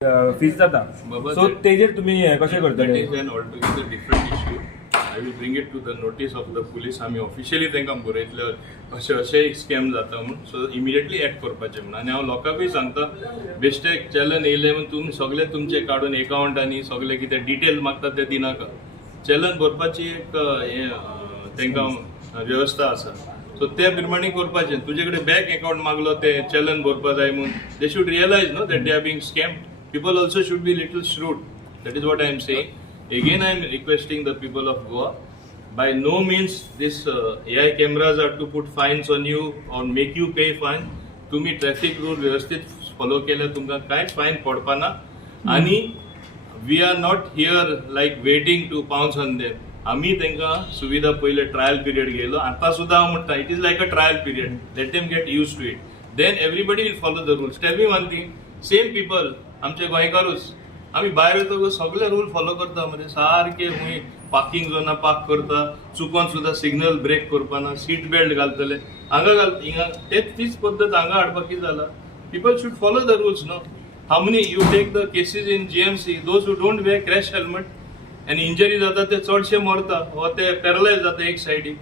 Fees जाता so तेजेर तुम्ही कशें That करतले is an altogether different issue. I will bring it to the notice of the police. आम्ही ऑफिशियली तांकां बरयतले अशें स्कॅम जाता म्हणून सो इमिडिएटली एक्ट करपाचें म्हणून आनी हांव लोकांकूय सांगता बेश्टे चलन येयले म्हणून तुमी सगळे तुमचे काडून अकाउंटांनी सगळे कितें डिटेल मागता ते दिनाका चलन भरपाची एक तांकां व्यवस्था आसा सो त्या प्रमाणे करपाचें तुजे कडेन बँक अकाउंट मागलो ते चलन भरपा जाय म्हणून they should realise know that they are being scammed people also should be little shrewd. That is what I am saying. Again, I am requesting the people of Goa. By no means this AI cameras are to put fines on you or make you pay fine. तुम्ही traffic rule व्यवस्थित follow केले तुमकां कांयच fine पडपा ना आनी we are not here like waiting to pounce on them आमी तांकां सुविधा पयले ट्रायल पिरियड घेयलो आतां सुद्दां हांव म्हणटा it is like a trial period let them get use to it then everybody will follow the rules tell me one thing same people आमचे गोंयकारूच आमी भायर वयतकच सगळे रूल फॉलो करता म्हणजे सारखे खूंय पार्किंग झोना पार्क करता चुकोन सुद्दां सिग्नल ब्रेक करपाना सीट बेल्ट घालतले हांगा हिंगा तीच पद्दत हांगा हाडपाक कितें जाला people should follow the rules no how many you take the cases in GMC those who don't wear crash helmet आनी इंजरी जाता ते चडशे मरता वा ते पॅरलायज जाता एक सायडीक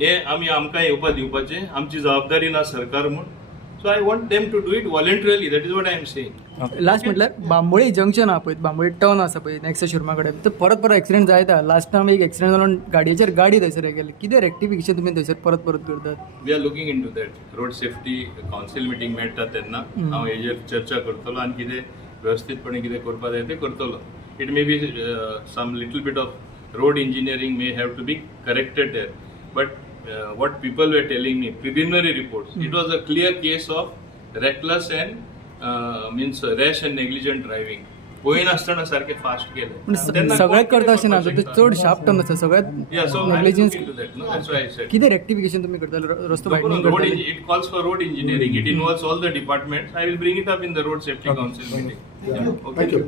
हे आमकां येवपा दिवपाचें आमची जबाबदारी ना सरकार म्हूण so I want them to do it voluntarily that is what I am saying last म्हटल्यार बांबोळी जंक्शन आहा पळय बांबोळी टर्न आसा पळय नेक्स्ट शिरमा कडेन तर परत एक्सिडेंट जायता लास्ट टायम एक एक्सिडेंट जावन गाडयेचेर गाडी थंयसर गेली कितें रेक्टिफिकेशन तुमी थंयसर परत करतात we are looking into that road safety council meeting मेळटा तेन्ना हांव हेजेर चर्चा करतलो आनी कितें व्यवस्थीतपणे कितें करपा जाय तें करतलो it may be some little bit of road engineering may have to be corrected there but what people were telling me, preliminary reports, it was a clear case of reckless and means rash and negligent driving. पोयन आसतना सारखे fast केले सगळ्याक करता अशें ना ते चड sharp turn आसा सगळ्यात नेग्लिजन्स कितें रेक्टिफिकेशन तुमी करता रस्तो widening it calls for road engineering it involves all the departments I will bring it up in the road safety council meeting okay thank you